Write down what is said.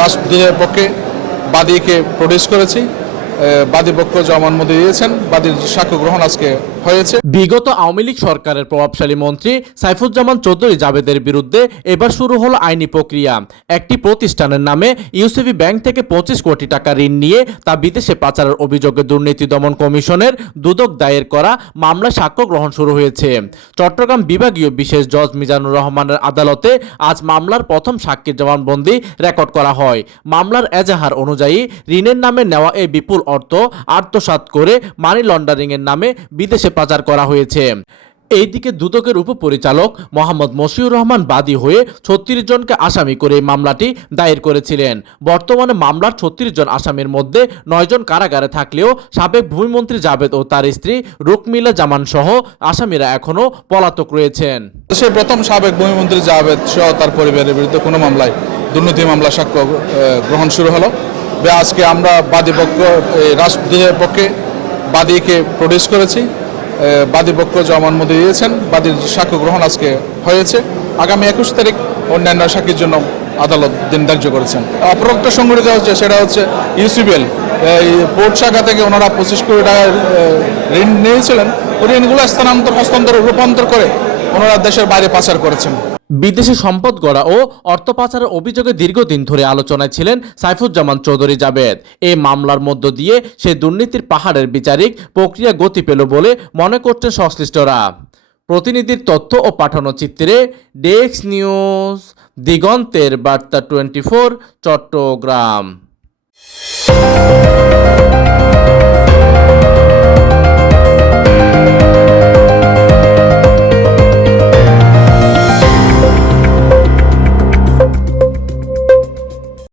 রাষ্ট্রের পক্ষে বাদীকে প্রডিউস করেছি। বাদী পক্ষ জবানবন্দি দিয়েছেন, বাদীর সাক্ষ্য গ্রহণ আজকে হয়েছে। বিগত আওয়ামী লীগ সরকারের প্রভাবশালী মন্ত্রী সাইফুজ্জামান চৌধুরী জাবেদের বিরুদ্ধে এবার শুরু হলো আইনি প্রক্রিয়া। একটি প্রতিষ্ঠানের নামে ইউসিবি ব্যাংক থেকে 25 কোটি টাকা ঋণ নিয়ে তা বিদেশে পাচারের অভিযোগে দুর্নীতি দমন কমিশনের দুদক দায়ের করা মামলায় সাক্ষ্য গ্রহণ শুরু হয়েছে। চট্টগ্রাম বিভাগীয় বিশেষ জজ মিজানুর রহমানের আদালতে আজ মামলার প্রথম সাক্ষীর জবানবন্দি রেকর্ড করা হয়। মামলার এজাহার অনুযায়ী ঋণের নামে নেওয়া এই বিপুল অর্থ আত্মসাৎ করে মানি লন্ডারিংয়ের নামে বিদেশে পাচার করা হয়েছে। এইদিকে দুদকের উপপরিচালক মোহাম্মদ মশিউর রহমান বাদী হয়ে 36 জনকে আসামি করে এই মামলাটি দায়ের করেছিলেন। বর্তমানে মামলার 36 জন আসামির মধ্যে 9 জন কারাগারে থাকলেও সাবেক ভূমিমন্ত্রী জাবেদ ও তার স্ত্রী রুকমিলা জামান সহ আসামিরা এখনও পলাতক রয়েছেন। সে প্রথম সাবেক ভূমিমন্ত্রী জাবেদ সহ তার পরিবারের বিরুদ্ধে কোনো মামলায় দুর্নীতি মামলা সাক্ষ্য গ্রহণ শুরু হলো। আজকে আমরা বাদী পক্ষ রাষ্ট্রের পক্ষে বাদীকে প্রডিউস করেছি। বাদী পক্ষ জবানবন্দি দিয়েছেন, বাদীর সাক্ষ্য গ্রহণ আজকে হয়েছে। আগামী 21 তারিখ অন্যান্য সাক্ষীর জন্য আদালত দিন ধার্য করেছেন। অপরাধটা সংঘটিত হচ্ছে সেটা হচ্ছে ইউসিবিএল পোর্ট শাখা থেকে ওনারা 25 কোটি টাকার ঋণ নিয়েছিলেন। ওই ঋণগুলো হস্তান্তর রূপান্তর করে ওনারা দেশের বাইরে পাচার করেছেন। বিদেশি সম্পদ গড়া ও অর্থ পাচারের অভিযোগে দীর্ঘদিন ধরে আলোচনায় ছিলেন সাইফুজ্জামান চৌধুরী জাবেদ। এই মামলার মধ্য দিয়ে সেই দুর্নীতির পাহাড়ের বিচারিক প্রক্রিয়া গতি পেল বলে মনে করছেন সংশ্লিষ্টরা। প্রতিনিধির তথ্য ও পাঠানো চিত্রে ডেস্ক নিউজ, দিগন্তের বার্তা 24, চট্টগ্রাম।